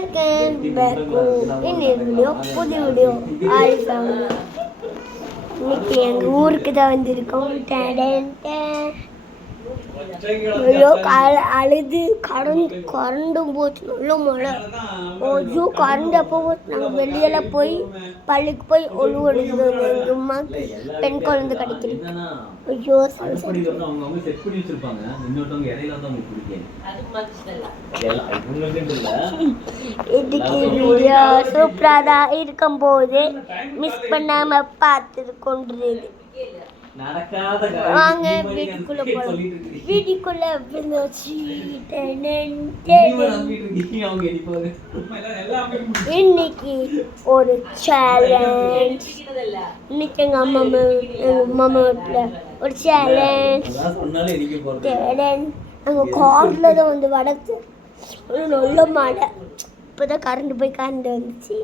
Welcome back இன்னொரு video புது video ஆயிட்டாங்க. இன்னைக்கு எங்கள் ஊருக்கு தான் வந்திருக்கோம். ஐயோ அழுது கரண்டும் போச்சு. நல்ல மழை ஐயோ கரண்ட் அப்போ நாங்கள் வெளியெல்லாம் போய் பள்ளிக்கு போய் ஒழுவெடுத்து எங்கள் அம்மாவுக்கு பெண் குழந்தை கிடைக்கிறது. ஐயோ இன்னைக்கு வீடியோ சூப்பராக தான் இருக்கும்போது மிஸ் பண்ணாமல் பார்த்து கொண்டிருது. வாங்க வீட்டுக்குள்ள போலாம். வீட்டுக்குள்ள இன்னைக்கு ஒரு சேலஞ்ச். இன்னைக்கு எங்க அம்மா வீட்டுல ஒரு சேலஞ்ச். நாங்க கார்ல தான் வந்து வடக்கு ஒரு நல்ல மழை. இப்பதான் கரண்ட் போய் கரண்ட் வந்துச்சு.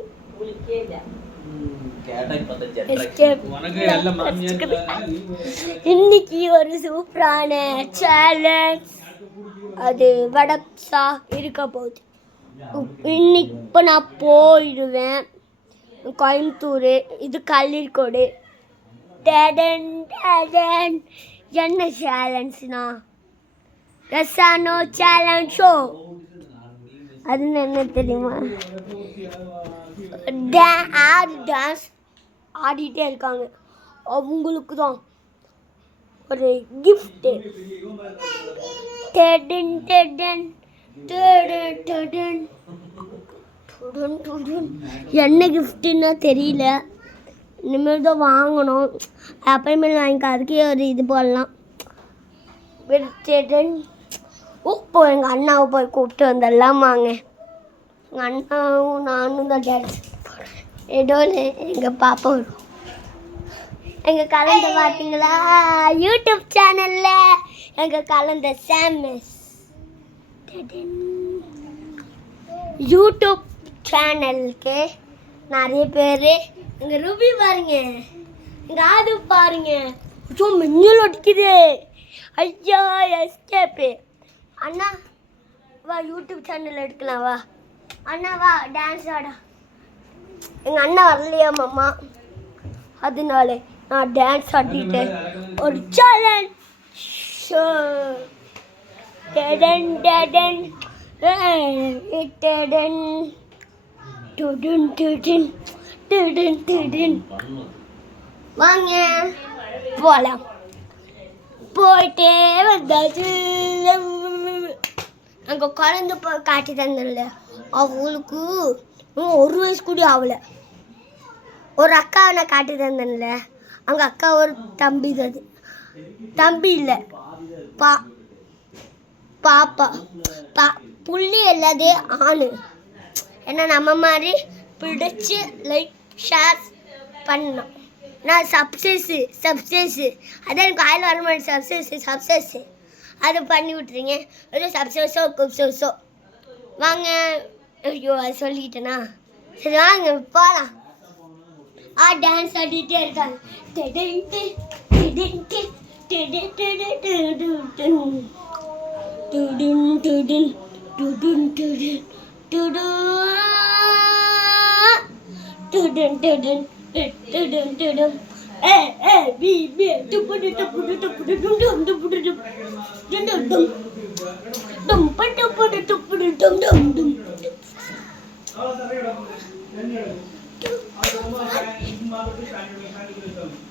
இன்னைக்கு ஒரு சூப்பரான சேலஞ்ச். அது வடப்ஸா இருக்க போகுது. இன்னைக்கு இப்போ நான் போயிடுவேன் கோயம்புத்தூர். இது கள்ளிக்கோடு. என்ன சேலஞ்ச்னா ரசானோ சேலஞ்ச் ஷோ. அதுன்னு என்ன தெரியுமா? டான்ஸ் ஆடிட்டே இருக்காங்க. அவங்களுக்கு தான் ஒரு கிஃப்ட். என்ன கிஃப்ட்னா தெரியல. இனிமேல் தான் வாங்கணும். அப்புறமேல் வாங்கிக்க. அதுக்கே ஒரு இது போடலாம். இப்போ எங்கள் அண்ணாவை போய் கூப்பிட்டு வந்துடலாம். வாங்க. எங்கள் அண்ணாவும் நானும் தான் டான்ஸ் ஏதோ எங்கள் பாப்பா வரும். எங்கள் கலந்த பார்த்தீங்களா யூடியூப் சேனலில் எங்கள் கலந்த ஃபேமஸ். யூடியூப் சேனலுக்கு நிறைய பேர். எங்கள் ரூபி பாருங்க, எங்கள் ஆது பாருங்க. ஸோ மின்னல் அடிக்குது. ஐயா எஸ்கேப்பு. அண்ணா வா யூடியூப் சேனல் எடுக்கலாம். வா அண்ணா வா டான்ஸ் ஆடா. எங்கள் அண்ணா வரலையா மாமா, அதனால நான் டான்ஸ் ஆடிட்டேன். ஒரு சேலஞ்ச் ஷோ. வாங்க போகலாம். போயிட்டே வந்தாச்சு. அங்கே குழந்தை போய் காட்டி தந்தல. அவங்களுக்கு 1 வயசு கூட ஆகலை. ஒரு அக்காவை நான் காட்டி தந்தேன்ல. அவங்க அக்கா ஒரு தம்பி தான். அது தம்பி இல்லை பாப்பா. புள்ளி எல்லாதே ஆணு. ஏன்னா நம்ம மாதிரி பிடிச்சி லைக் ஷேர் பண்ணணும். நான் சப்சைஸு அதான் எனக்கு ஆயில் வர மாதிரி சப்சைஸு அதை பண்ணி விட்றீங்க. ஒரு சப்சைஸோ வாங்க. ஐயோ அது சொல்லிட்டேனா? சரி வாங்க போகலாம். டான்ஸ் ஆடிட்டே இருக்காங்க.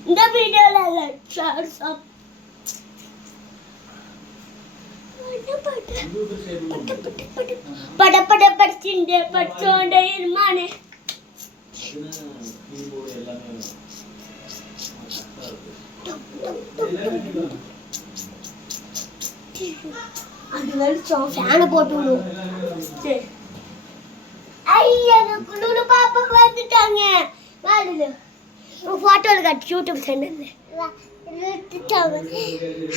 இந்த வீடியோல பட படிச்சோண்டே இருமானே. அது வெளிச்சம் ஃபேனை போட்டு விடுவோம். சரி ஐயா குளூரு பாப்பா வந்துட்டாங்க. ஃபோட்டோவில் காட்டு யூடியூப் சேனலில்.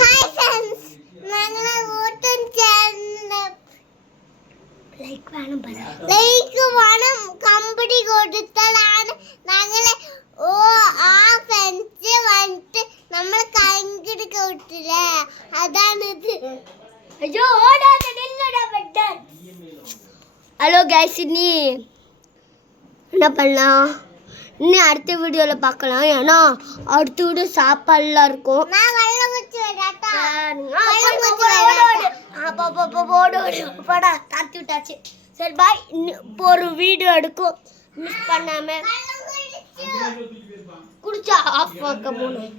ஹாய் ஃப்ரெண்ட்ஸ், நாங்கள் ஓட்டம் சேனல் லைக் வேணும் கம்பெனி கொடுத்தால் நாங்களே ஃப்ரெண்ட்ஸு வந்துட்டு நம்மளை கங்கிடுக்க விட்டுல. அதான் ஐயோ ஓடாத நில்லடா பட்டன். ஹலோ கைஸ், நீ என்ன பண்ணலாம், இன்னும் அடுத்த வீடியோவில் பார்க்கலாம். ஏன்னா அடுத்த வீடியோ சாப்பாடுலாம் இருக்கும். போடா தாத்தி விட்டாச்சு. சரி பாய். இப்போ ஒரு வீடியோ எடுக்கும், மிஸ் பண்ணாம குடிச்சா ஆஃப் பார்க்க போகணும்.